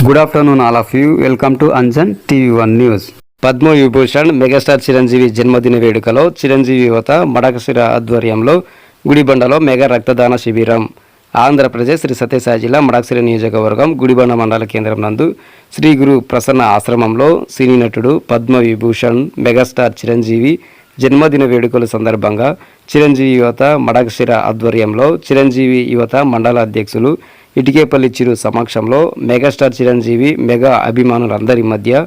Good afternoon all of you welcome to Anjan TV one news Padma Vibhushan megastar Chiranjeevi జన్మదిన వేడుకలో చిరంజీవి యువత మడకశిర ఆధ్వర్యంలో గుడిబండలో mega రక్తదాన శిబిరం ఆంధ్రప్రదేశ్ శ్రీ సత్యసాయి జిల్లా మడకశిర నియోజకవర్గం గుడిబండ మండల కేంద్రం నందు శ్రీ గురు ప్రసన్న ఆశ్రమంలో సినీ నటుడు పద్మ విభూషణ్ మెగాస్టార్ చిరంజీవి జన్మదిన వేడుకల సందర్భంగా చిరంజీవి యువత మడకశిర ఆధ్వర్యంలో చిరంజీవి యువత మండల అధ్యక్షులు ఇటికేపల్లి చిరు సమక్షంలో మెగాస్టార్ చిరంజీవి మెగా అభిమానులందరి మధ్య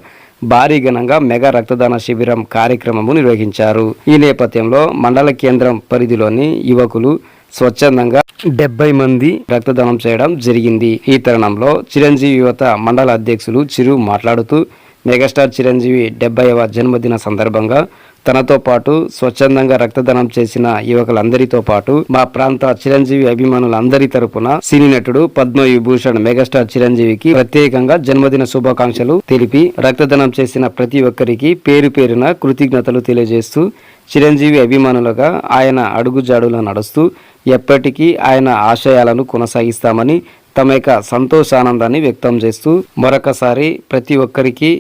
భారీ ఘనంగా మెగా రక్తదాన శిబిరం కార్యక్రమము నిర్వహించారు. ఈ నేపథ్యంలో మండల కేంద్రం పరిధిలోని యువకులు స్వచ్ఛందంగా డెబ్బై మంది రక్తదానం చేయడం జరిగింది. ఈ తరుణంలో చిరంజీవి యువత మండల అధ్యక్షులు చిరు మాట్లాడుతూ మెగాస్టార్ చిరంజీవి డెబ్బైవ జన్మదిన సందర్భంగా తనతో పాటు స్వచ్ఛందంగా రక్తదానం చేసిన యువకులందరితో పాటు మా ప్రాంత చిరంజీవి అభిమానులందరి తరపున సినీ నటుడు పద్మ విభూషణ్ మెగాస్టార్ చిరంజీవికి ప్రత్యేకంగా జన్మదిన శుభాకాంక్షలు తెలిపి రక్తదానం చేసిన ప్రతి ఒక్కరికి పేరు పేరున కృతజ్ఞతలు తెలియజేస్తూ చిరంజీవి అభిమానులుగా ఆయన అడుగుజాడులు నడుస్తూ ఎప్పటికీ ఆయన ఆశయాలను కొనసాగిస్తామని తమ యొక్క సంతోషానందాన్ని వ్యక్తం చేస్తూ మరొకసారి ప్రతి ఒక్కరికి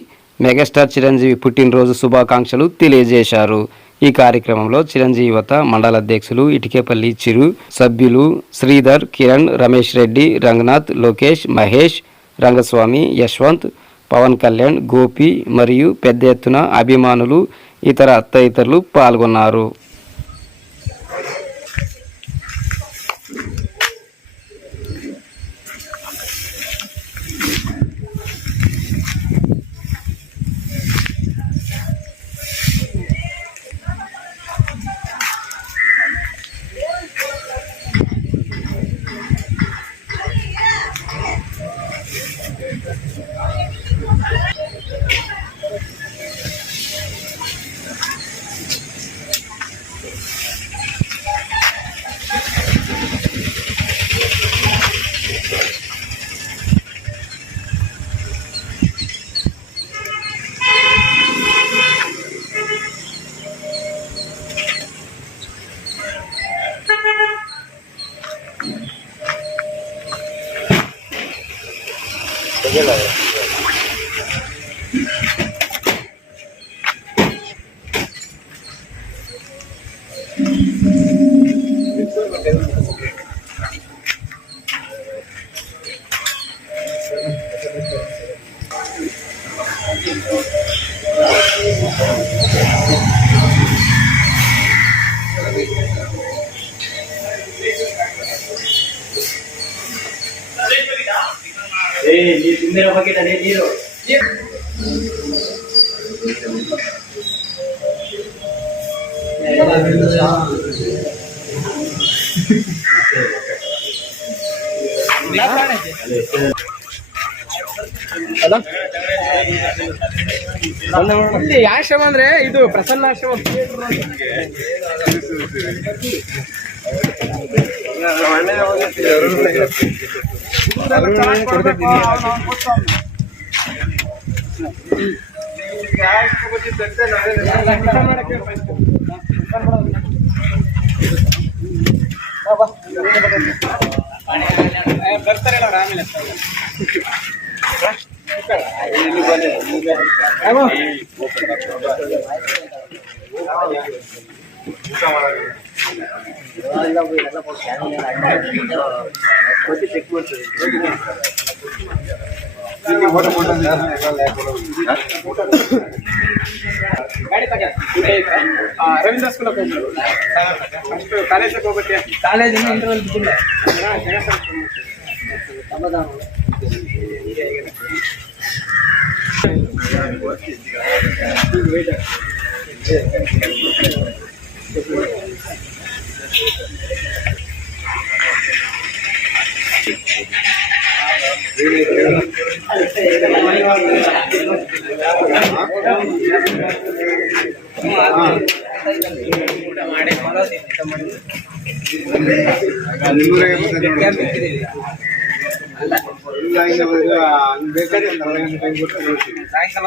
మెగాస్టార్ చిరంజీవి పుట్టినరోజు శుభాకాంక్షలు తెలియజేశారు. ఈ కార్యక్రమంలో చిరంజీవి యువత మండల అధ్యక్షులు ఇటికేపల్లి చిరు సభ్యులు శ్రీధర్ కిరణ్ రమేష్ రెడ్డి రంగనాథ్ లోకేష్ మహేష్ రంగస్వామి యశ్వంత్ పవన్ కళ్యాణ్ గోపి మరియు పెద్ద ఎత్తున అభిమానులు ఇతర తదితరులు పాల్గొన్నారు. ありがとうございます。Pengin. ಏ ನೀ ತುಂಬಿರೋ ಅದೇ ನೀರು. ಆಶ್ರಮ ಅಂದ್ರೆ ಇದು ಪ್ರಸನ್ನ ಆಶ್ರಮ. ಬರ್ತಾರೆ ಅವ್ರು ಆಮೇಲೆ ಗಾಡಿ ತಗ ರವೀಂದ್ರ ಸ್ಕೂಲ್ ಹೋಗ್ಬೋದು ಅಷ್ಟು ಕಾಲೇಜಿಗೆ ಹೋಗುತ್ತೆ ಕಾಲೇಜಿನ ಇಂಟರ್ವಲ್ ಬಿದ್ದಿಲ್ಲ ಸಾಯಂಕಾಲ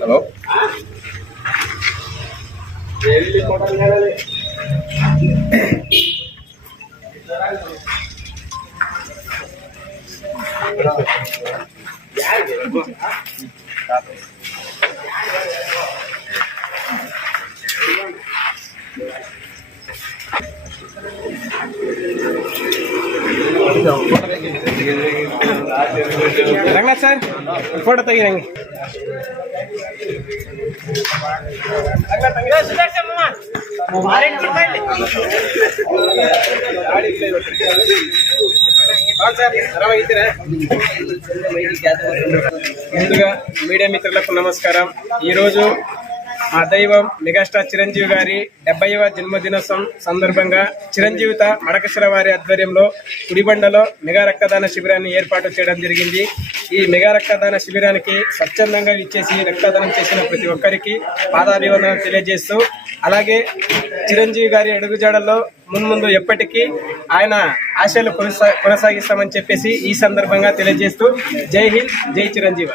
hello Thank you. Ranganath sir photo ತೆಗಿರಂಗೆ ముందుగా మీడియా మిత్రులకు నమస్కారం ఈరోజు మా దైవం మెగాస్టార్ చిరంజీవి గారి డెబ్బైవ జన్మదినోత్సవం సందర్భంగా చిరంజీవిత మడకశిల వారి ఆధ్వర్యంలో కుడిబండలో మెగా రక్తదాన శిబిరాన్ని ఏర్పాటు చేయడం జరిగింది. ఈ మెగా రక్తదాన శిబిరానికి స్వచ్ఛందంగా ఇచ్చేసి రక్తదానం చేసిన ప్రతి ఒక్కరికి పాదాభివందనం తెలియజేస్తూ అలాగే చిరంజీవి గారి అడుగుజాడల్లో మున్ముందు ఎప్పటికీ ఆయన ఆశలు కొనసా కొనసాగిస్తామని చెప్పేసి ఈ సందర్భంగా తెలియజేస్తూ జై హింద్ జై చిరంజీవి.